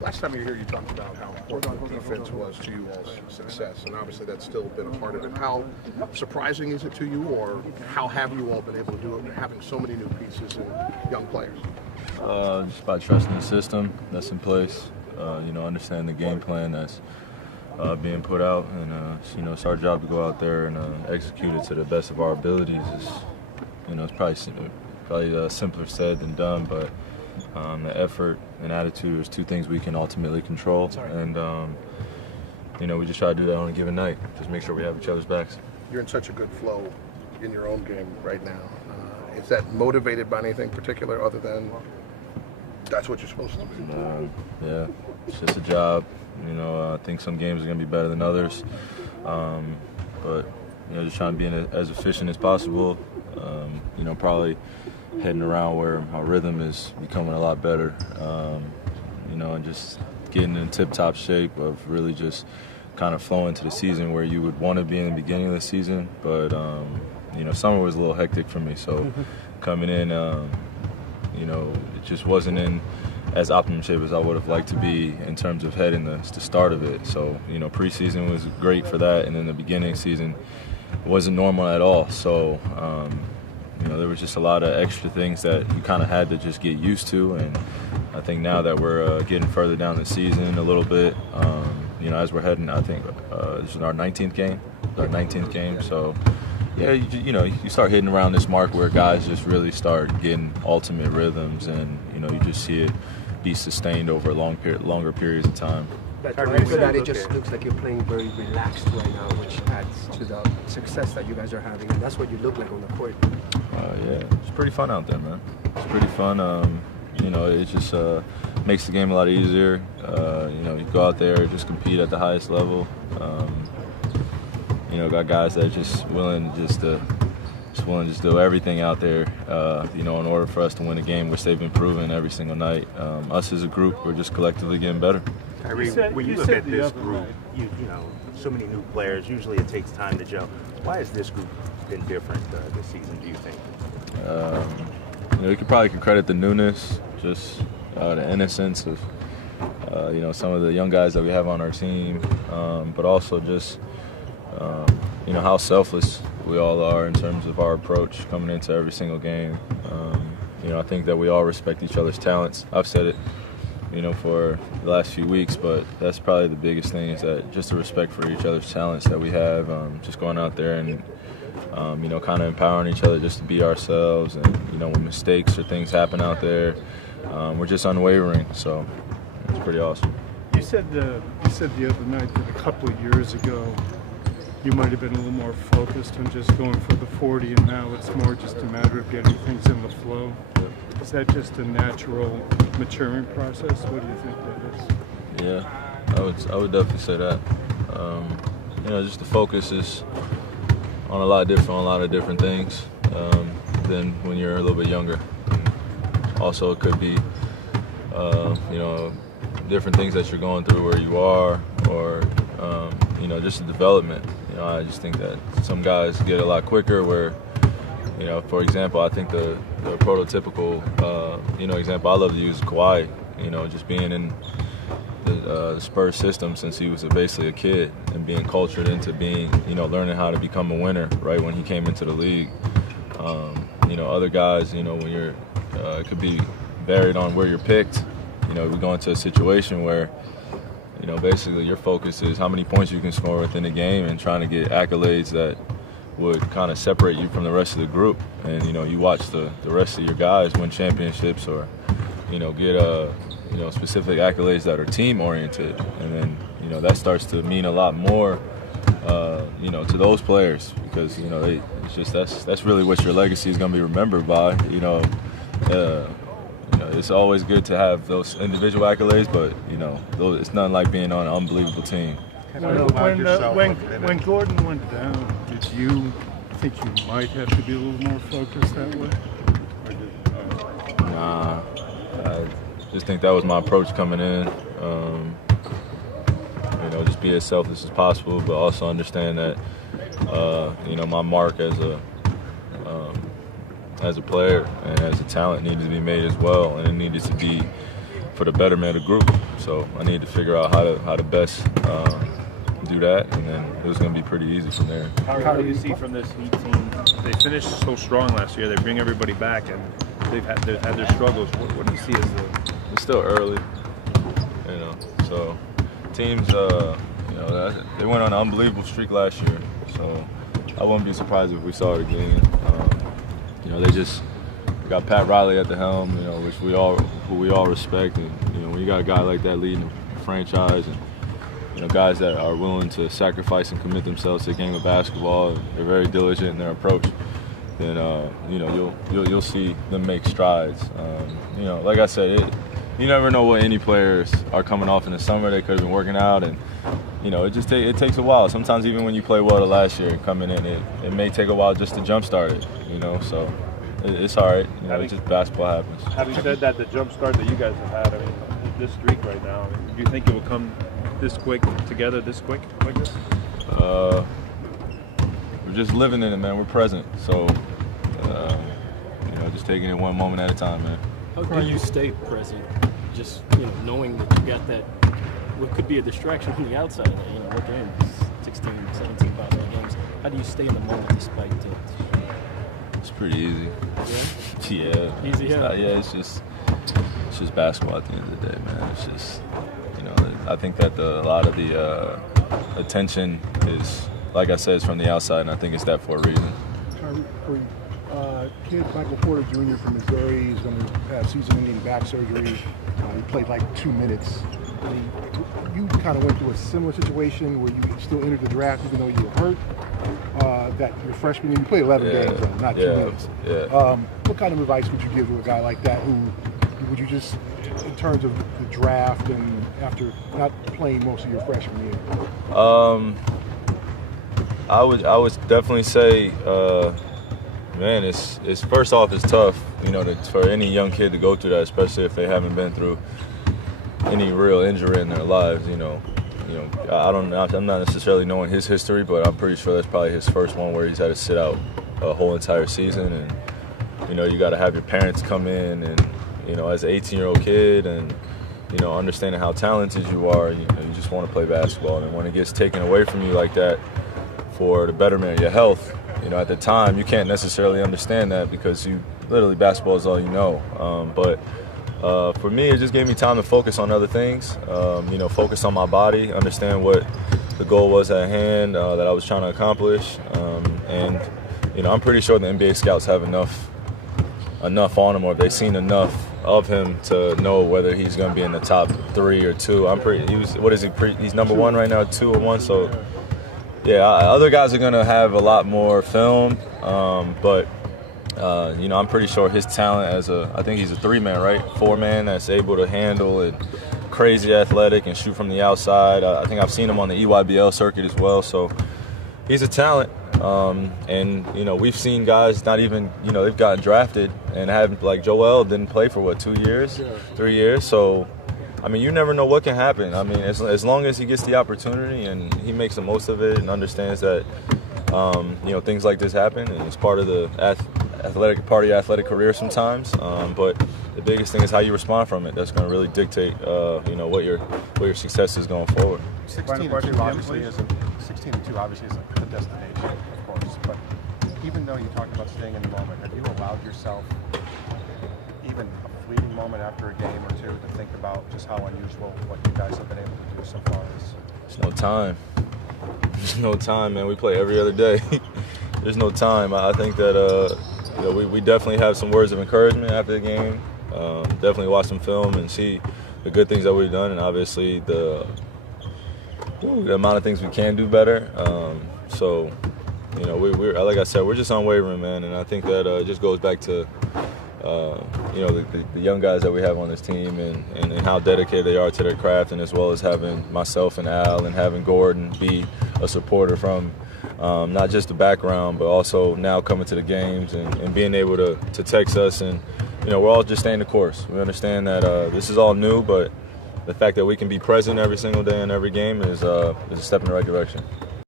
Last time you were here, you talked about how important defense was to you all's success, and obviously that's still been a part of it. How surprising is it to you, or how have you all been able to do it, having so many new pieces and young players? Just by trusting the system that's in place, understanding the game plan that's being put out, and it's our job to go out there and execute it to the best of our abilities. It's probably simpler said than done, but the effort and attitude is two things we can ultimately control, and we just try to do that on a given night. Just make sure we have each other's backs. You're in such a good flow in your own game right now. Is that motivated by anything particular other than that's what you're supposed to do? Yeah, it's just a job. I think some games are going to be better than others, but just trying to be as efficient as possible. Probably heading around where my rhythm is becoming a lot better, and just getting in tip-top shape of really just kind of flowing to the season where you would want to be in the beginning of the season. But, summer was a little hectic for me, so coming in, it just wasn't in as optimum shape as I would have liked to be in terms of heading the start of it. So, preseason was great for that, and then the beginning season wasn't normal at all. So, there was just a lot of extra things that you kind of had to just get used to, and I think now that we're getting further down the season a little bit, as we're heading, I think this is our 19th game. So, yeah, you start hitting around this mark where guys just really start getting ultimate rhythms, and you just see it be sustained over longer periods of time. That it just looks like you're playing very relaxed right now, which adds to the success that you guys are having, and that's what you look like on the court. Yeah, it's pretty fun out there, man. It's pretty fun. It just makes the game a lot easier. You go out there, just compete at the highest level. Got guys that are just willing to do everything out there, in order for us to win a game, which they've been proving every single night. Us as a group, we're just collectively getting better. Kyrie, when you look at this group, so many new players, usually it takes time to gel. Why has this group been different this season, do you think? You could probably credit the newness, just the innocence of, some of the young guys that we have on our team, but also just, how selfless we all are in terms of our approach coming into every single game. I think that we all respect each other's talents. I've said it, for the last few weeks, but that's probably the biggest thing, is that just the respect for each other's talents that we have, just going out there and, kind of empowering each other just to be ourselves. And, when mistakes or things happen out there, we're just unwavering. So it's pretty awesome. You said the other night that a couple of years ago you might have been a little more focused on just going for the 40, and now it's more just a matter of getting things in the flow. Is that just a natural maturing process? What do you think that is? Yeah, I would definitely say that. Just the focus is on a lot of different things than when you're a little bit younger. Also, it could be different things that you're going through where you are, or just the development. I just think that some guys get a lot quicker where, for example, I think the prototypical, example I love to use is Kawhi, just being in the Spurs system since he was basically a kid, and being cultured into being, learning how to become a winner right when he came into the league. Other guys, when you're, it could be varied on where you're picked. We go into a situation where, basically your focus is how many points you can score within the game, and trying to get accolades that would kind of separate you from the rest of the group. And, you watch the rest of your guys win championships, or, get specific accolades that are team-oriented. And then, that starts to mean a lot more, to those players, because, it's just that's really what your legacy is going to be remembered by. It's always good to have those individual accolades, but it's nothing like being on an unbelievable team. When Gordon went down, did you think you might have to be a little more focused that way? Nah, I just think that was my approach coming in. Just be as selfless as possible, but also understand that my mark as a player and as a talent needed to be made as well, and it needed to be for the betterment of the group. So I need to figure out how to best do that, and then it was going to be pretty easy from there. How do you see from this Heat team? They finished so strong last year. They bring everybody back, and they've had their struggles. What do you see as the? It's still early, you know. So teams, you know, they went on an unbelievable streak last year. So I wouldn't be surprised if we saw it again. You know, they just got Pat Riley at the helm, you know, who we all respect, and you know, when you got a guy like that leading the franchise, and you know, guys that are willing to sacrifice and commit themselves to the game of basketball, they're very diligent in their approach, then you know, you'll see them make strides. You know, like I said, you never know what any players are coming off in the summer. They could have been working out, and you know, it takes a while. Sometimes even when you play well the last year, coming in, it may take a while just to jumpstart it. You know, so it's all right. You know, it's just basketball happens. Having said that, the jump start that you guys have had, I mean, this streak right now, do you think it will come this quick together, this quick like this? We're just living in it, man. We're present, so you know, just taking it one moment at a time, man. How do you stay present? Just, you know, knowing that you got that, what could be a distraction on the outside. You know, we're in 16, 17 basketball games. How do you stay in the moment despite it? It's pretty easy. Yeah? Yeah. Easy, yeah. It's just basketball at the end of the day, man. It's just, you know, I think that a lot of the attention is, like I said, is from the outside, and I think it's that for a reason. Kyrie, kid Michael Porter Jr. from Missouri is going to have season-ending back surgery. He played like 2 minutes. You kind of went through a similar situation where you still entered the draft even though you were hurt. That your freshman year, you played 11 games, though, not 2 minutes. Yeah. What kind of advice would you give to a guy like that? Who would you just, in terms of the draft and after not playing most of your freshman year? I would definitely say, man, it's first off, it's tough, you know, for any young kid to go through that, especially if they haven't been through any real injury in their lives. You know, I'm not necessarily knowing his history, but I'm pretty sure that's probably his first one where he's had to sit out a whole entire season. And you know, you got to have your parents come in, and you know, as an 18-year-old kid, and you know, understanding how talented you are, you just want to play basketball. And when it gets taken away from you like that for the betterment of your health, you know, at the time you can't necessarily understand that because you literally, basketball is all you know. But for me, it just gave me time to focus on other things, you know, focus on my body, understand what the goal was at hand that I was trying to accomplish. And, you know, I'm pretty sure the NBA scouts have enough on him, or they've seen enough of him to know whether he's going to be in the top 3 or 2. He's number 1 right now, 2 or 1. So, yeah, other guys are going to have a lot more film, but you know, I'm pretty sure his talent I think he's a 3-man, right? 4-man that's able to handle and crazy athletic and shoot from the outside. I think I've seen him on the EYBL circuit as well. So he's a talent. And, you know, we've seen guys not even, you know, they've gotten drafted and haven't, like Joel didn't play for, 2 years, 3 years. So, I mean, you never know what can happen. I mean, as long as he gets the opportunity and he makes the most of it and understands that, you know, things like this happen, and it's part of the athletic career sometimes. But the biggest thing is how you respond from it. That's going to really dictate, you know, what your success is going forward. 16-2 obviously is a destination, of course. But even though you talked about staying in the moment, have you allowed yourself even a fleeting moment after a game or two to think about just how unusual what you guys have been able to do so far is? There's no time. There's no time, man. We play every other day. There's no time. I think that you know, we definitely have some words of encouragement after the game. Definitely watch some film and see the good things that we've done, and obviously the amount of things we can do better. So, you know, we're like I said, we're just unwavering, man, and I think that it just goes back to you know, the young guys that we have on this team and how dedicated they are to their craft, and as well as having myself and Al and having Gordon be a supporter from not just the background, but also now coming to the games and being able to text us. And, you know, we're all just staying the course. We understand that this is all new, but the fact that we can be present every single day in every game is a step in the right direction.